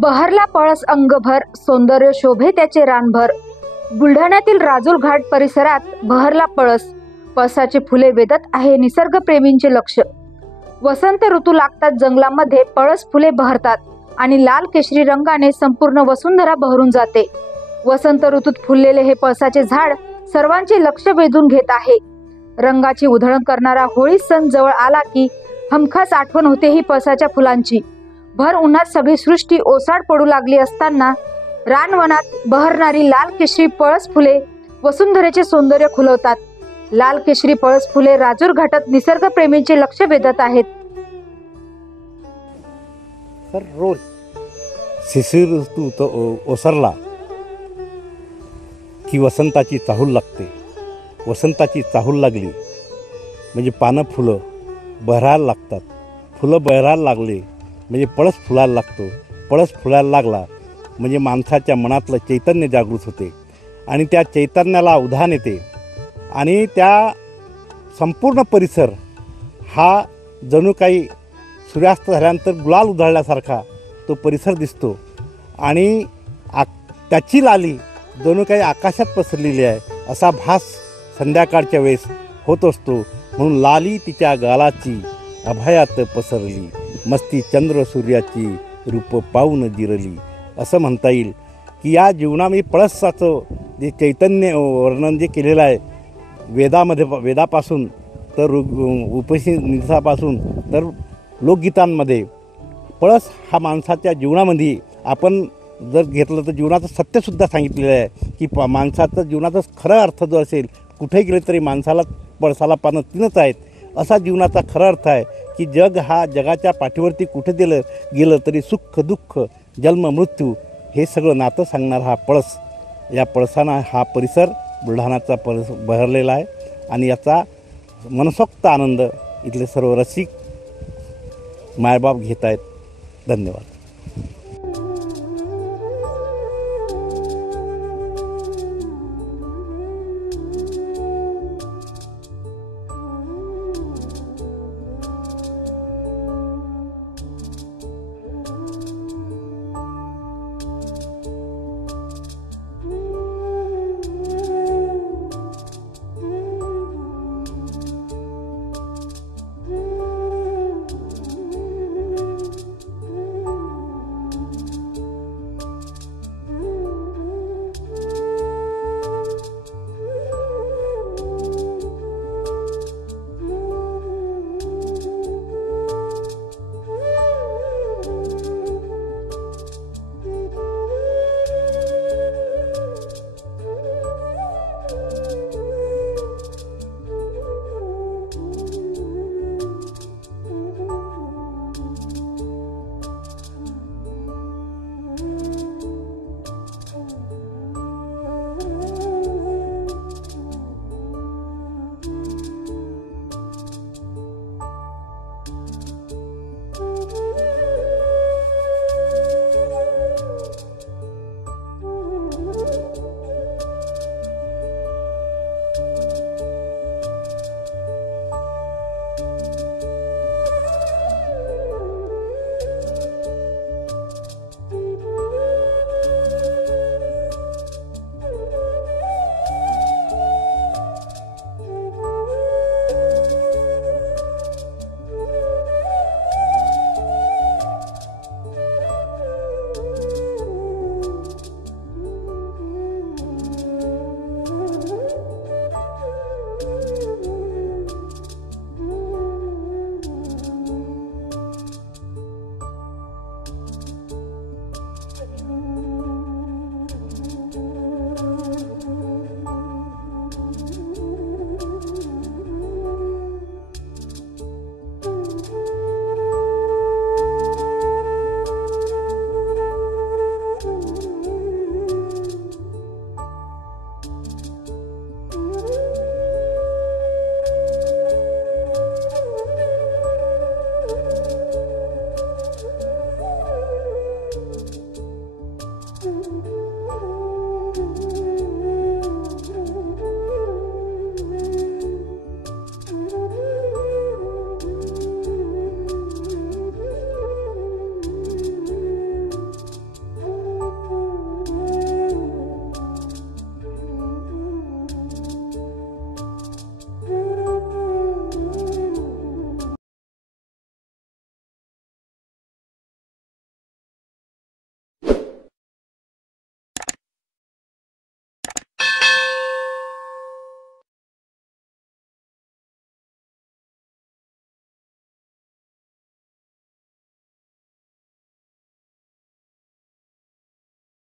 बहरला पळस अंगभर, सौंदर्य शोभे त्याचे रानभर. बुलढाण्यातील राजूर घाट परिसरात बहरला पळस. पळसाची फुले वेधत आहे निसर्गप्रेमींचे लक्ष. वसंत ऋतू लागतात जंगलामध्ये पळस फुले बहरतात आणि लाल केशरी रंगाने संपूर्ण वसुंधरा बहरून जाते. वसंत ऋतूत फुललेले हे पळसाचे झाड सर्वांचे लक्ष वेधून घेत आहे. रंगाची उधळण करणारा होळी सण जवळ आला की हमखास आठवण होते ही पळसाच्या फुलांची. भर उन्हात सगळी सृष्टी ओसाड पडू लागली असताना रानवनात बहरणारी लाल केशरी पळस फुले वसुंधरेचे सौंदर्य खुलवतात. लाल केशरी पळस फुले राजूर घाटात निसर्गप्रेमींचे लक्ष वेधत आहेत. तर रोज शिशिर ऋतू ओसरला की वसंताची चाहूल लागते. वसंताची चाहूल लागली म्हणजे पानं फुलं बहरायला लागतात. फुलं बहरायला लागले म्हणजे पळस फुलायला लागतो. पळस फुलायला लागला म्हणजे माणसाच्या मनातलं चैतन्य जागृत होते आणि त्या चैतन्याला उधाण येते आणि त्या संपूर्ण परिसर हा जणू काही सूर्यास्त झाल्यानंतर गुलाल उधळल्यासारखा तो परिसर दिसतो आणि त्याची लाली जणू काही आकाशात पसरलेली आहे असा भास संध्याकाळच्या वेळेस होत असतो. म्हणून लाली तिच्या गालाची अभयात पसरली, मस्ती चंद्र सूर्याची रूप पाहून जिरली. असं म्हणता येईल की या जीवनामध्ये पळसाचं जे चैतन्य वर्णन जे केलेलं आहे वेदापासून तर उपनिषदापासून तर लोकगीतांमध्ये पळस हा माणसाच्या जीवनामध्ये आपण जर घेतलं तर जीवनाचं सत्यसुद्धा सांगितलेलं आहे की माणसाचं जीवनाचा खरा अर्थ जो असेल कुठे गेले तरी माणसाला पळसाला पानं तीनच आहेत असा जीवनाचा खरा अर्थ आहे की जगाच्या पाठीवरती कुठे गेलं तरी सुख दुःख जन्म मृत्यू हे सगळं नातं सांगणारा हा पळस. या पळसानं हा परिसर बुलढाणाचा बहरलेला आहे आणि याचा मनसोक्त आनंद इथले सर्व रसिक मायबाप घेत आहेत. धन्यवाद.